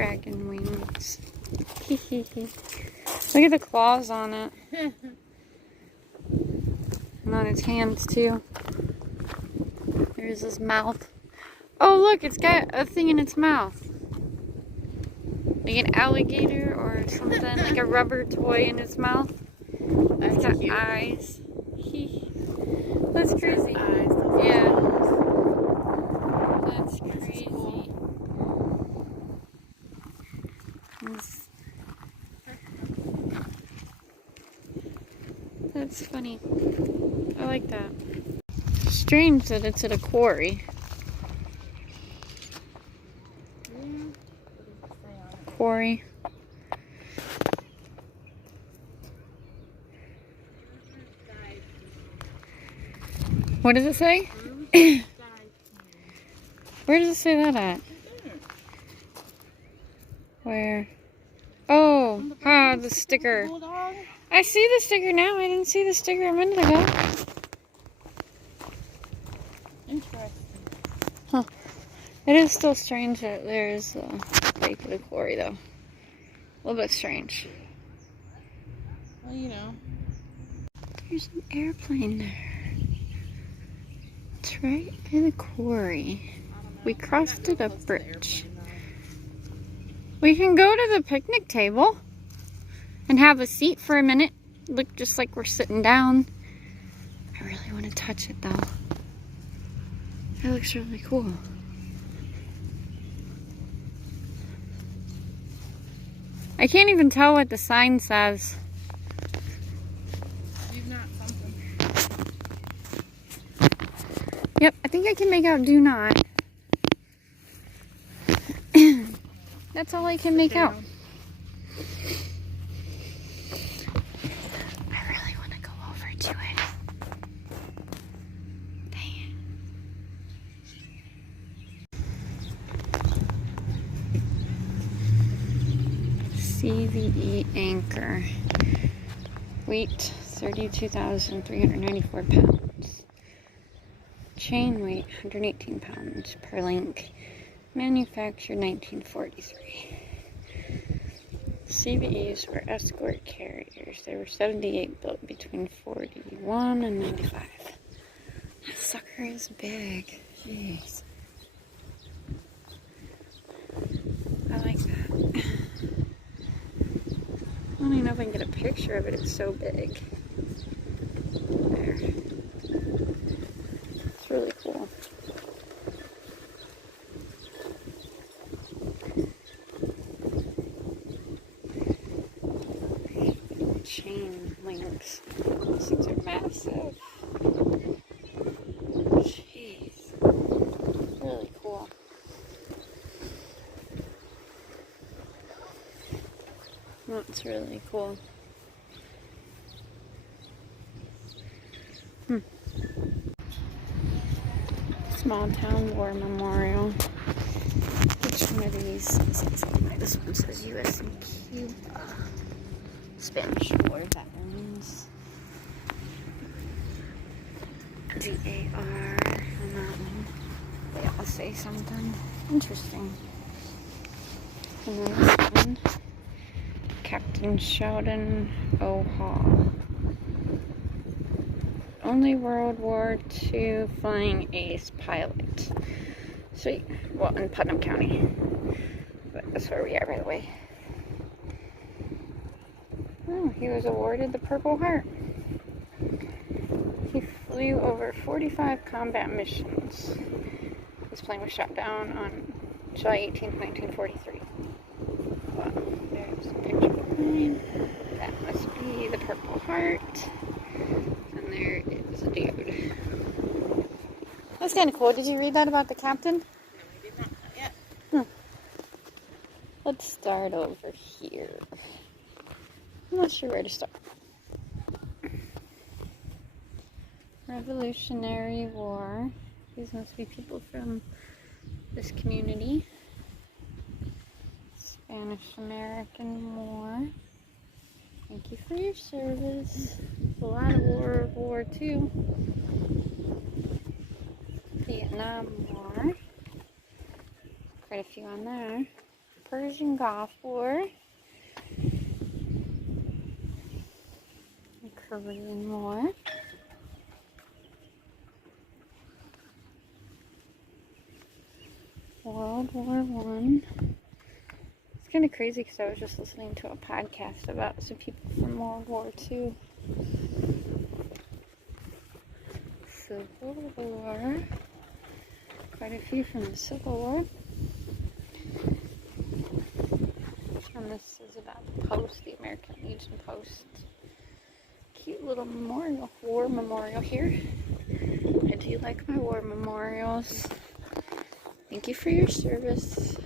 dragon wings. Look at the claws on it. And on its hands too. There's his mouth. Oh look, it's got a thing in its mouth. Like an alligator or something, like a rubber toy in its mouth. It's got eyes. That's crazy. Yeah. That's crazy. That's funny. I like that. Strange that it's at a quarry. Quarry. What does it say? Where does it say that at? Where? Oh, the sticker. I see the sticker now. I didn't see the sticker a minute ago. Interesting. Huh. It is still strange that there's a lake at a quarry, though. A little bit strange. Well, you know. There's an airplane there. It's right by the quarry. We crossed it a bridge. We can go to the picnic table and have a seat for a minute. Look just like we're sitting down. I really want to touch it though. That looks really cool. I can't even tell what the sign says. You've not something. Yep, I think I can make out do not. That's all I can make out. I really want to go over to it. Dang it. CVE anchor. Weight 32,394 pounds. Chain weight 118 pounds per link. Manufactured 1943. CVEs were escort carriers. There were 78 built between 41 and 95. That sucker is big. Jeez. I like that. I don't even know if I can get a picture of it. It's so big. There. It's really cool. Chain links. These things are massive. Jeez. Really cool. That's really cool. Small Town War Memorial. Which one of these says something? This one says U.S. and Cuba. Spanish War veterans. VAR on that one. They all say something interesting. And then this one, Captain Sheldon O. Hall. Only World War II flying ace pilot. Sweet. Well, in Putnam County. But that's where we are, by the way. Oh, he was awarded the Purple Heart. He flew over 45 combat missions. This plane was shot down on July 18th, 1943. Well, there's a picture of the plane. That must be the Purple Heart. And there is a dude. That's kind of cool. Did you read that about the captain? No, I did not yet. Let's start over here. I'm not sure where to start. Revolutionary War. These must be people from this community. Spanish-American War. Thank you for your service. A lot of World War II. Vietnam War. Quite a few on there. Persian Gulf War. The Korean War. World War One. It's kind of crazy because I was just listening to a podcast about some people from World War Two. Civil War. Quite a few from the Civil War. And this is about the Post, the American Legion Post. Cute little memorial, war memorial here. I do like my war memorials. Thank you for your service.